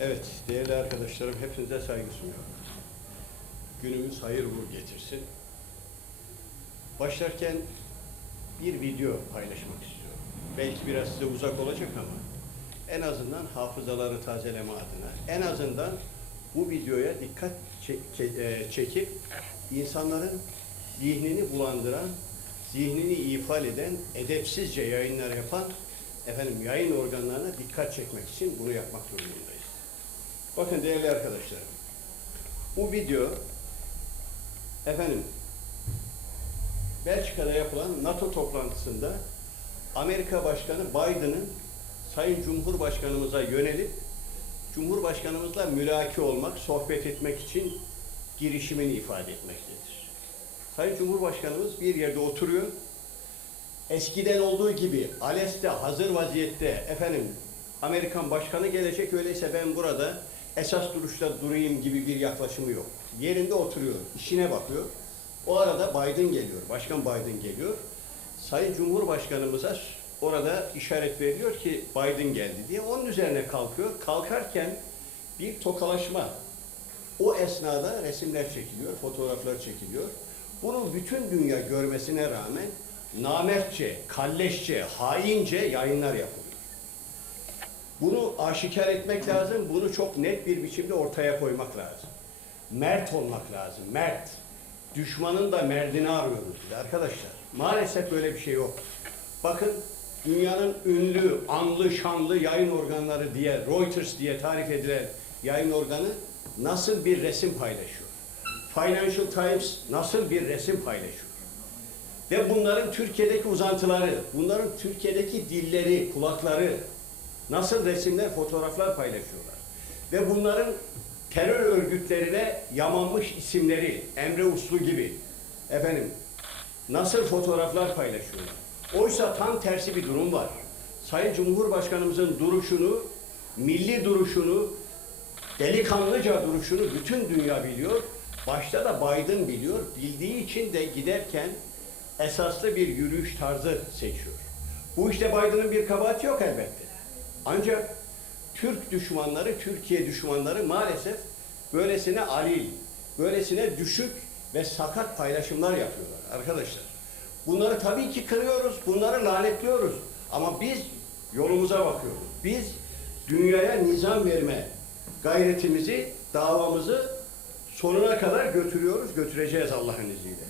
Evet, değerli arkadaşlarım hepinize saygı sunuyorum. Günümüz hayır uğur getirsin. Başlarken bir video paylaşmak istiyorum. Belki biraz size uzak olacak ama en azından hafızaları tazeleme adına, en azından bu videoya dikkat e, çekip insanların zihnini bulandıran, zihnini ifade eden, edepsizce yayınlar yapan efendim yayın organlarına dikkat çekmek için bunu yapmak durumundayız. Bakın değerli arkadaşlarım, bu video efendim Belçika'da yapılan NATO toplantısında Amerika Başkanı Biden'ın Sayın Cumhurbaşkanımıza yönelip Cumhurbaşkanımızla mülaki olmak, sohbet etmek için girişimini ifade etmektedir. Sayın Cumhurbaşkanımız bir yerde oturuyor. Eskiden olduğu gibi ALES'te hazır vaziyette efendim Amerikan başkanı gelecek öyleyse ben burada esas duruşta durayım gibi bir yaklaşımı yok. Yerinde oturuyor, işine bakıyor. O arada Biden geliyor, Başkan Biden geliyor. Sayın Cumhurbaşkanımıza orada işaret veriliyor ki Biden geldi diye. Onun üzerine kalkıyor. Kalkarken bir tokalaşma. O esnada resimler çekiliyor, fotoğraflar çekiliyor. Bunu bütün dünya görmesine rağmen namertçe, kalleşçe, haince yayınlar yapılıyor. Bunu aşikar etmek lazım, bunu çok net bir biçimde ortaya koymak lazım. Mert olmak lazım, mert. Düşmanın da merdini arıyoruz arkadaşlar. Maalesef böyle bir şey yok. Bakın dünyanın ünlü, anlı, şanlı yayın organları diye, Reuters diye tarif edilen yayın organı nasıl bir resim paylaşıyor? Financial Times nasıl bir resim paylaşıyor? Ve bunların Türkiye'deki uzantıları, bunların Türkiye'deki dilleri, kulakları, nasıl resimler, fotoğraflar paylaşıyorlar. Ve bunların terör örgütlerine yamanmış isimleri, Emre Uslu gibi, efendim, nasıl fotoğraflar paylaşıyorlar. Oysa tam tersi bir durum var. Sayın Cumhurbaşkanımızın duruşunu, milli duruşunu, delikanlıca duruşunu bütün dünya biliyor. Başta da Biden biliyor. Bildiği için de giderken esaslı bir yürüyüş tarzı seçiyor. Bu işte Biden'ın bir kabahati yok elbette. Ancak Türk düşmanları, Türkiye düşmanları maalesef böylesine alil, böylesine düşük ve sakat paylaşımlar yapıyorlar arkadaşlar. Bunları tabii ki kırıyoruz, bunları lanetliyoruz. Ama biz yolumuza bakıyoruz. Biz dünyaya nizam verme gayretimizi, davamızı sonuna kadar götürüyoruz, götüreceğiz Allah'ın izniyle.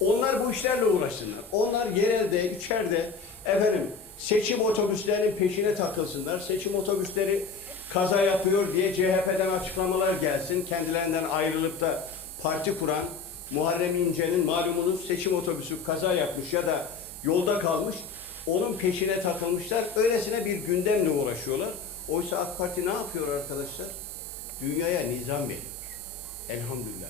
Onlar bu işlerle uğraşsınlar. Onlar yerelde, içeride efendim seçim otobüslerinin peşine takılsınlar. Seçim otobüsleri kaza yapıyor diye CHP'den açıklamalar gelsin. Kendilerinden ayrılıp da parti kuran Muharrem İnce'nin malumunuz seçim otobüsü kaza yapmış ya da yolda kalmış. Onun peşine takılmışlar. Öylesine bir gündemle uğraşıyorlar. Oysa AK Parti ne yapıyor arkadaşlar? Dünyaya nizam veriyor. Elhamdülillah.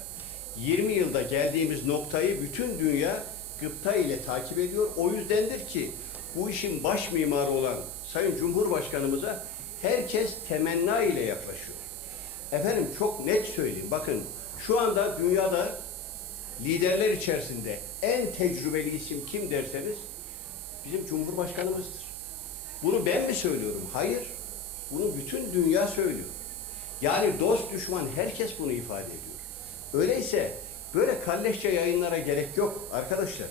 20 yılda geldiğimiz noktayı bütün dünya gıpta ile takip ediyor. O yüzdendir ki bu işin baş mimarı olan Sayın Cumhurbaşkanımıza herkes temenna ile yaklaşıyor. Efendim çok net söyleyeyim. Bakın şu anda dünyada liderler içerisinde en tecrübeli isim kim derseniz bizim Cumhurbaşkanımızdır. Bunu ben mi söylüyorum? Hayır. Bunu bütün dünya söylüyor. Yani dost düşman herkes bunu ifade ediyor. Öyleyse böyle kalleşçe yayınlara gerek yok arkadaşlar.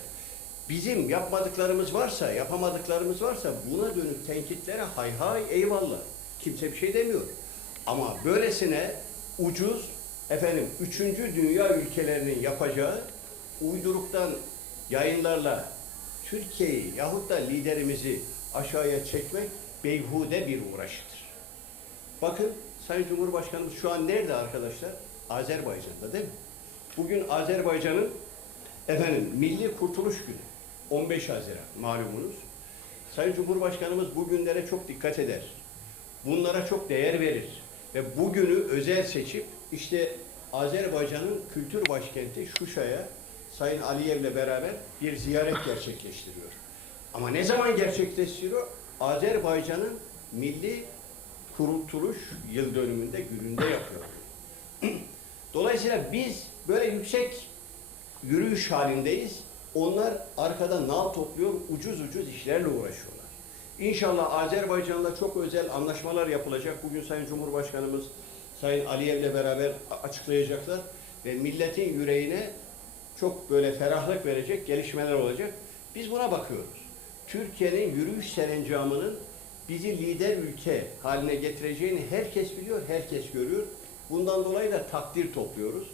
Bizim yapmadıklarımız varsa, yapamadıklarımız varsa buna dönük tenkitlere hay hay eyvallah. Kimse bir şey demiyor. Ama böylesine ucuz, efendim üçüncü dünya ülkelerinin yapacağı uyduruktan yayınlarla Türkiye'yi yahut da liderimizi aşağıya çekmek beyhude bir uğraşıdır. Bakın Sayın Cumhurbaşkanımız şu an nerede arkadaşlar? Azerbaycan'da değil mi? Bugün Azerbaycan'ın efendim Milli Kurtuluş Günü. 15 Haziran malumunuz. Sayın Cumhurbaşkanımız bu günlere çok dikkat eder. Bunlara çok değer verir. Ve bugünü özel seçip işte Azerbaycan'ın kültür başkenti Şuşa'ya Sayın Aliyev'le beraber bir ziyaret gerçekleştiriyor. Ama ne zaman gerçekleştiriyor? Azerbaycan'ın milli kurultuluş yıl dönümünde gününde yapıyor. Dolayısıyla biz böyle yüksek yürüyüş halindeyiz. Onlar arkada nal topluyor, ucuz ucuz işlerle uğraşıyorlar. İnşallah Azerbaycan'la çok özel anlaşmalar yapılacak. Bugün Sayın Cumhurbaşkanımız Sayın Aliyev'le beraber açıklayacaklar ve milletin yüreğine çok böyle ferahlık verecek gelişmeler olacak. Biz buna bakıyoruz. Türkiye'nin yürüyüş serencamının bizi lider ülke haline getireceğini herkes biliyor, herkes görüyor. Bundan dolayı da takdir topluyoruz.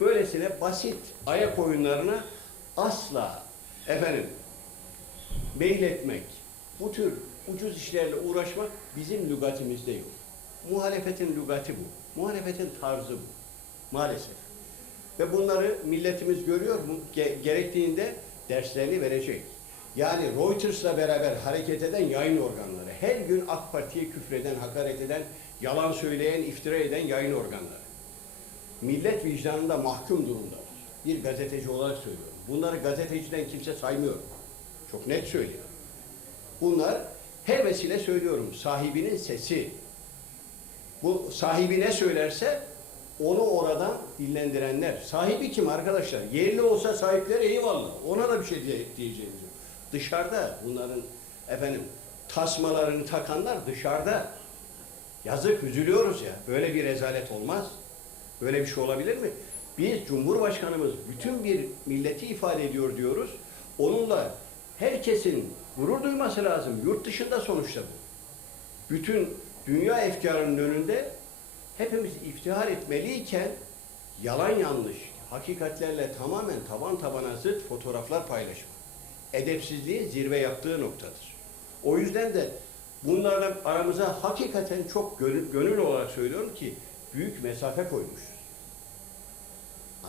Böylesine basit ayak oyunlarına asla efendim meyletmek, bu tür ucuz işlerle uğraşmak bizim lügatimizde yok. Muhalefetin lügati bu. Muhalefetin tarzı bu. Maalesef. Ve bunları milletimiz görüyor mu? Ge- gerektiğinde derslerini verecek. Yani Reuters'la beraber hareket eden yayın organları, her gün AK Parti'ye küfreden, hakaret eden, yalan söyleyen, iftira eden yayın organları. Millet vicdanında mahkum durumdalar. Bir gazeteci olarak söylüyorum. Bunları gazeteciden kimse saymıyor. Çok net söylüyorum. Bunlar her vesile söylüyorum. Sahibinin sesi. Bu sahibi ne söylerse onu oradan dillendirenler. Sahibi kim arkadaşlar? Yerli olsa sahipleri eyvallah. Ona da bir şey diye, diyeceğimiz yok. Dışarıda bunların efendim tasmalarını takanlar dışarıda. Yazık üzülüyoruz ya. Böyle bir rezalet olmaz. Böyle bir şey olabilir mi? Biz Cumhurbaşkanımız bütün bir milleti ifade ediyor diyoruz. Onunla herkesin gurur duyması lazım. Yurt dışında sonuçta bu. Bütün dünya efkarının önünde hepimiz iftihar etmeliyken yalan yanlış, hakikatlerle tamamen taban tabana zıt fotoğraflar paylaşmak. Edepsizliğin zirve yaptığı noktadır. O yüzden de bunlarla aramıza hakikaten çok gönül, gönül olarak söylüyorum ki büyük mesafe koymuşuz.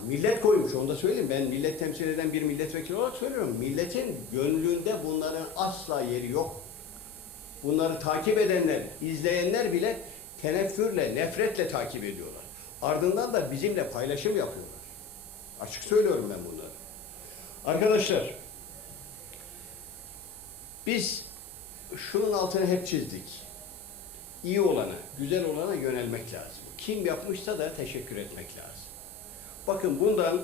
Millet koymuş onu da söyleyeyim. Ben millet temsil eden bir milletvekili olarak söylüyorum. Milletin gönlünde bunların asla yeri yok. Bunları takip edenler, izleyenler bile teneffürle, nefretle takip ediyorlar. Ardından da bizimle paylaşım yapıyorlar. Açık söylüyorum ben bunları. Arkadaşlar, biz şunun altını hep çizdik. İyi olana, güzel olana yönelmek lazım. Kim yapmışsa da teşekkür etmek lazım. Bakın bundan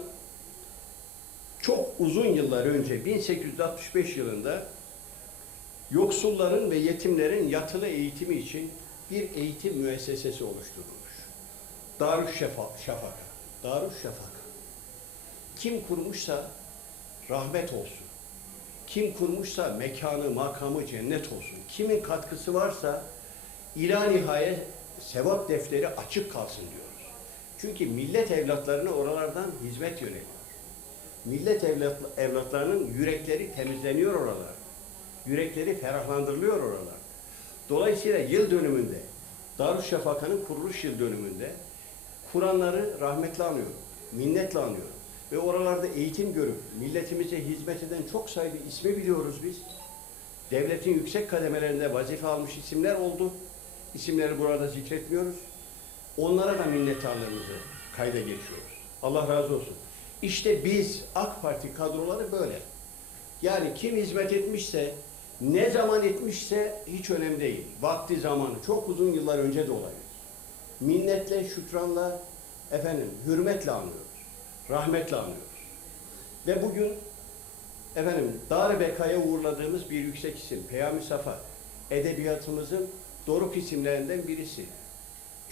çok uzun yıllar önce 1865 yılında yoksulların ve yetimlerin yatılı eğitimi için bir eğitim müessesesi oluşturulmuş. Darüşşafaka. Darüşşafaka. Kim kurmuşsa rahmet olsun. Kim kurmuşsa mekanı, makamı cennet olsun. Kimin katkısı varsa ila nihayet sevap defteri açık kalsın diyoruz. Çünkü millet evlatlarına oralardan hizmet yöneliyor. Millet evlat, evlatlarının yürekleri temizleniyor oralar. Yürekleri ferahlandırılıyor oralar. Dolayısıyla yıl dönümünde, Darüşşafaka'nın kuruluş yıl dönümünde Kur'anları rahmetle anıyorum, minnetle anıyorum. Ve oralarda eğitim görüp milletimize hizmet eden çok sayıda ismi biliyoruz biz. Devletin yüksek kademelerinde vazife almış isimler oldu. İsimleri burada zikretmiyoruz. Onlara da minnettarlığımızı kayda geçiyoruz. Allah razı olsun. İşte biz AK Parti kadroları böyle. Yani kim hizmet etmişse, ne zaman etmişse hiç önemli değil. Vakti zamanı çok uzun yıllar önce de olabilir. Minnetle, şükranla, efendim hürmetle anıyoruz. Rahmetle anıyoruz. Ve bugün efendim Dar Beka'ya uğurladığımız bir yüksek isim Peyami Safa edebiyatımızın doruk isimlerinden birisi.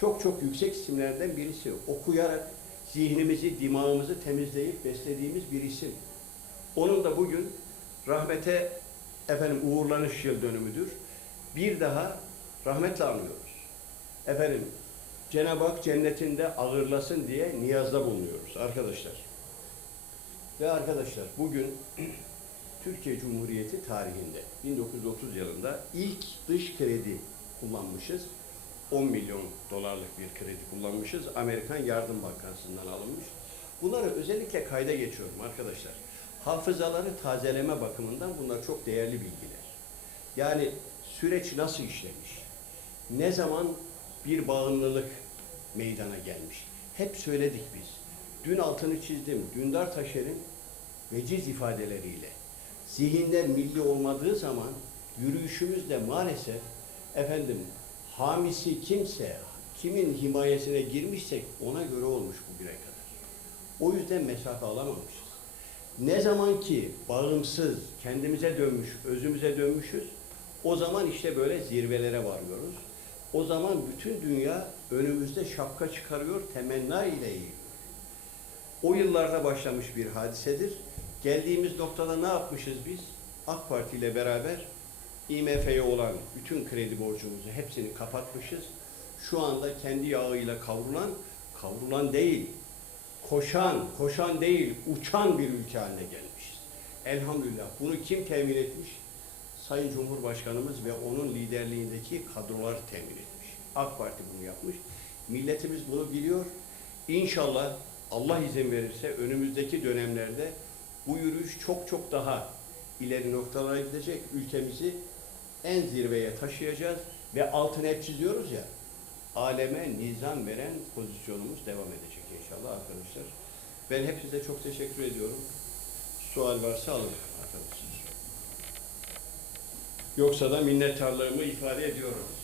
Çok çok yüksek isimlerden birisi. Okuyarak zihnimizi, dimağımızı temizleyip beslediğimiz bir isim. Onun da bugün rahmete efendim uğurlanış yıl dönümüdür. Bir daha rahmetle anıyoruz. Efendim Cenab-ı Hak cennetinde ağırlasın diye niyazda bulunuyoruz arkadaşlar. Ve arkadaşlar bugün Türkiye Cumhuriyeti tarihinde 1930 yılında ilk dış kredi kullanmışız. 10 milyon dolarlık bir kredi kullanmışız. Amerikan Yardım Bankası'ndan alınmış. Bunları özellikle kayda geçiyorum arkadaşlar. Hafızaları tazeleme bakımından bunlar çok değerli bilgiler. Yani süreç nasıl işlemiş? Ne zaman bir bağımlılık meydana gelmiş? Hep söyledik biz. Dün altını çizdim. Dündar Taşer'in veciz ifadeleriyle zihinler milli olmadığı zaman yürüyüşümüzde maalesef efendim hamisi kimse, kimin himayesine girmişsek ona göre olmuş bugüne kadar. O yüzden mesafe alamamışız. Ne zaman ki bağımsız, kendimize dönmüş, özümüze dönmüşüz, O zaman işte böyle zirvelere varıyoruz. O zaman bütün dünya önümüzde şapka çıkarıyor, temenna ile eğiliyor. O yıllarda başlamış bir hadisedir. Geldiğimiz noktada ne yapmışız biz? AK Parti ile beraber IMF'ye olan bütün kredi borcumuzu hepsini kapatmışız. Şu anda kendi yağıyla kavrulan, kavrulan değil, koşan, koşan değil, uçan bir ülke haline gelmişiz. Elhamdülillah. Bunu kim temin etmiş? Sayın Cumhurbaşkanımız ve onun liderliğindeki kadrolar temin etmiş. AK Parti bunu yapmış. Milletimiz bunu biliyor. İnşallah Allah izin verirse önümüzdeki dönemlerde bu yürüyüş çok çok daha ileri noktalara gidecek. Ülkemizi en zirveye taşıyacağız ve altını hep çiziyoruz ya aleme nizam veren pozisyonumuz devam edecek inşallah arkadaşlar. Ben hepinize çok teşekkür ediyorum. Sual varsa alın arkadaşlar. Yoksa da minnettarlığımı ifade ediyorum.